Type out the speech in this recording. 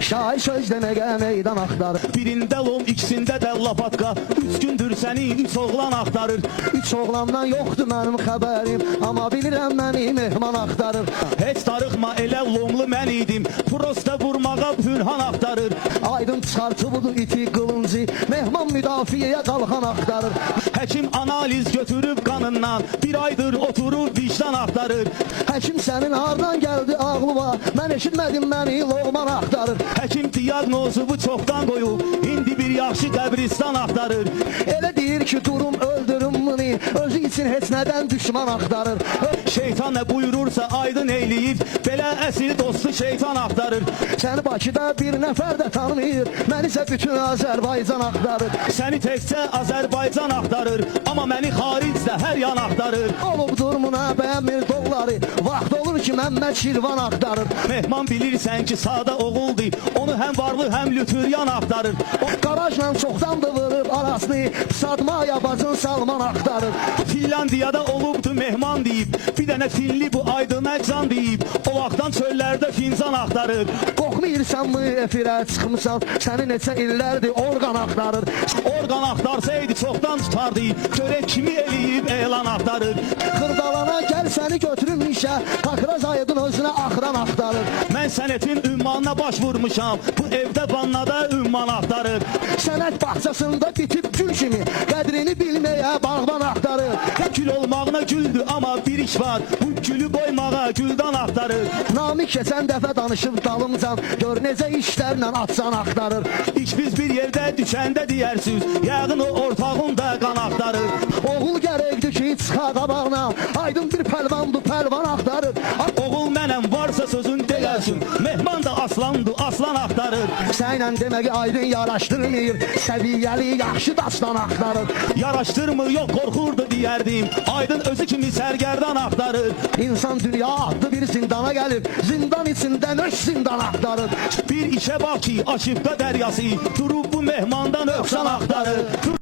Şair söz deməyə meydan axtarır. Birində lom, ikisində də lapatka. 3 gündür səni 3 oğlan axtarır. 3 oğlandan yoxdur mənim xəbərim, amma bilirəm məni mehman axtarır. Heç darıxma, elə lomlu mən idim. Prosta vurmağa pünhan axtarır. Aydın çıxartıbıdır iti qılıncı, mehman müdafiəyə qalxan axtarır. Həkim analiz götürüb qanından, bir aydır oturub vicdan axtarır. Həkim sənin hardan gəldi ağlıma, mən eşitmədim məni loğman axtarır. Həkim diaqnozu bu çoxdan qoyub, indi bir yaxşı qəbristan axtarır. Elə deyir ki durum öldürüm bunu, özü için heç nədən düşman axtarır. Şeytan nə buyurursa aydın eyləyib, belə əsl dostu şeytan axtarır. Səni Bakıda bir nəfər də tanıyır, məni isə bütün Azərbaycan axtarır. Səni təkcə Azərbaycan axtarır, amma məni xaricdə hər yan axtarır. Olub durumuna bəyənmir dolları, vaxt olur ki Məmməd Şirvan axtarır. Mehman bilirsən ki sadə oğuldur, onu həm varlı həm lütüryan axtarır. Qarajla çoxdan da vırıb arasını, Sadmaya bacın Salman axtarır. Finlandiyada olubdu mehman deyib, bir dənə finli bu aydın əccan deyib, o vaxtdan çöllərdə fincan axtarır. Qorxmayırsan mı efirə çıxmısan, səni neçə illərdir orqan axtarır. Orqan axtarsaydı çoxdan tutardı, görək kimi eləyib elan axtarır. Xırdalana gəl səni götürüm işə, Pakraz Aydın özünə axıran axtarır. Mən sənətin ümmanına baş vurmuşam, bu evdə vannada ümman axtarır. Sənət bağçasında bitib gül kimi, qədrini bilməyə bağban axtarır. Gül olmağına güldü amma bir iş var, bu gülü qoymağa güldan axtarır. Namik keçən dəfə danışıb dalımcan, gör necə işlərlə atsan axtarır. İş biz bir yerdə düşəndə deyərsiniz, yəqin o ortağında qan axtarır. Oğul gərəkdir ki çıxa qabağına, Aydın bir pəlvandır pəlvan axtarır. Oğul mənəm varsa sözün deyərsin, mehman da aslandı aslan axtarır. Sənlə deməyi Aydın yaraşdırmır, səviyyəli yaxşı daşdan axtarır. Yaraşdırmır yox qorxurdu deyərdim, aydın özü kimi sərgərdan axtarır. İnsan dünya adlı bir zindana gəlib, zindan içində nöş zindan axtarır. Bir işə bax ki aşıqqa dəryası, durub bu mehmandan öxsan axtarır.